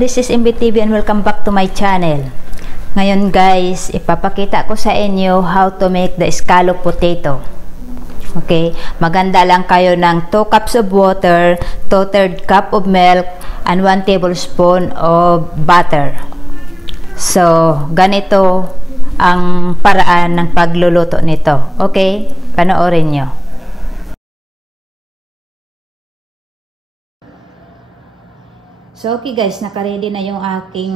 this is MBTV and welcome back to my channel. Ngayon guys, ipapakita ko sa inyo how to make the scallop potato. Okay, maganda lang kayo ng 2 cups of water, 2/3 cup of milk, and 1 tablespoon of butter. So, ganito ang paraan ng pagluluto nito. Okay, panoorin nyo. So, okay guys, naka-ready na yung aking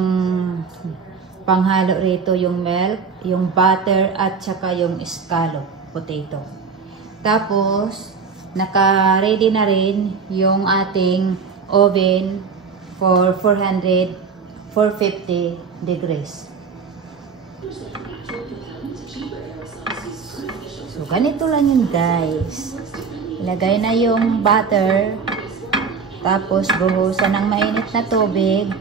panghalo rito, yung milk, yung butter, at saka yung scallop potato. Tapos, naka-ready na rin yung ating oven for 450 degrees. So, ganito lang yun guys. Ilagay na yung butter. Tapos, buhusan ng mainit na tubig.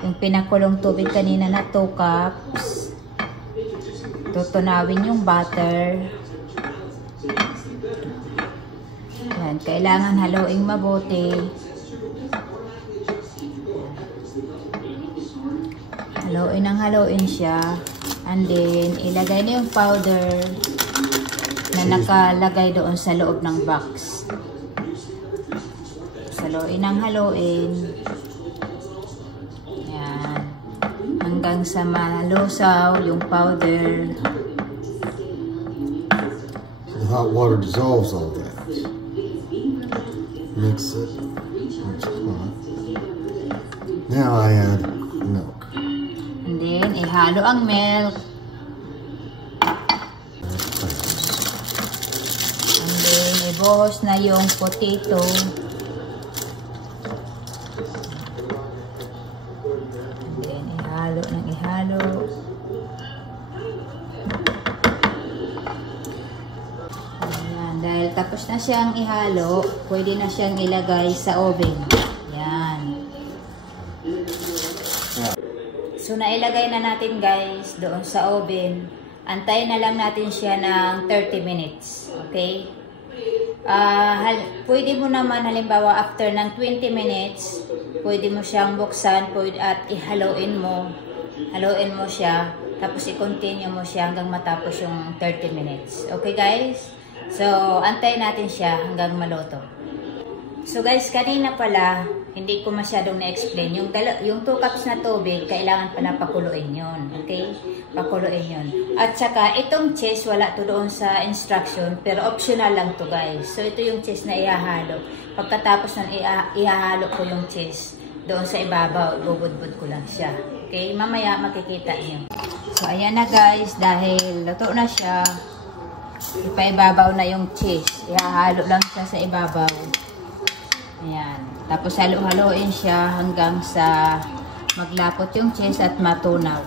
Yung pinakulong tubig kanina na 2 cups. Tutunawin yung butter. Yan, kailangan haluin mabuti. Haluin siya. And then, ilagay na yung powder na nakalagay doon sa loob ng box. Haluin. Yan. Hanggang sa malusaw yung powder. The hot water dissolves all that. Mix it. Now I add milk. And then, ihalo ang milk. And then, ibuhos na yung potato. Ihalo. Ayan. Dahil tapos na siyang ihalo, pwede na siyang ilagay sa oven. Yan. So, nailagay na natin guys doon sa oven. Antayin na lang natin siya ng 30 minutes. Okay? Pwede mo naman halimbawa after ng 20 minutes, pwede mo siyang buksan at ihaluin mo. Haluin mo siya, tapos i-continue mo siya hanggang matapos yung 30 minutes. Okay guys? So, antayin natin siya hanggang maluto. So guys, kanina pala, hindi ko masyadong na-explain. Yung 2 cups na tubig, kailangan pala pakuluin yun. Okay? Pakuluin yun. At saka, itong cheese, wala to doon sa instruction, pero optional lang to guys. So, ito yung cheese na ihahalo. Pagkatapos nun, ihahalo ko yung cheese doon sa ibabaw. Bubud-bud ko lang siya. Okay? Mamaya, makikita niyo. So, ayan na guys. Dahil luto na siya, ipaibabaw na yung cheese. Ihahalo lang siya sa ibabaw. Ayan. Tapos halo-haloin siya hanggang sa maglapot yung cheese at matunaw.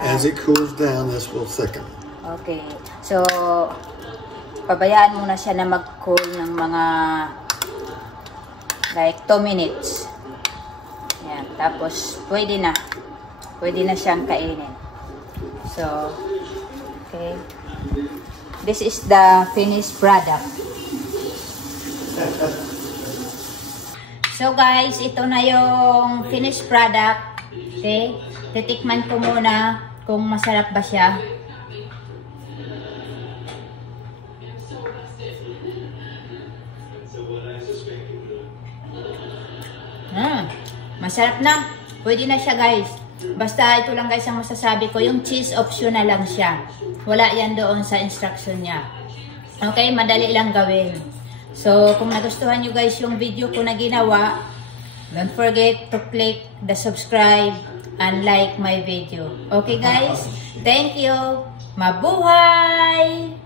As it cools down, this will thicken. Okay. So, pabayaan muna siya na mag-cool ng mga like 2 minutes. Ayan. Tapos, pwede na siyang kainin. So, okay. This is the finished product. So guys, ito na yung finished product. Okay. Titikman ko muna kung masarap ba siya. Masarap na. Pwede na siya guys. Basta ito lang guys ang masasabi ko. Yung cheese optional lang siya. Wala yan doon sa instruction niya. Okay, madali lang gawin. So, kung nagustuhan nyo guys yung video ko na ginawa, don't forget to click the subscribe and like my video. Okay guys? Thank you. Mabuhay!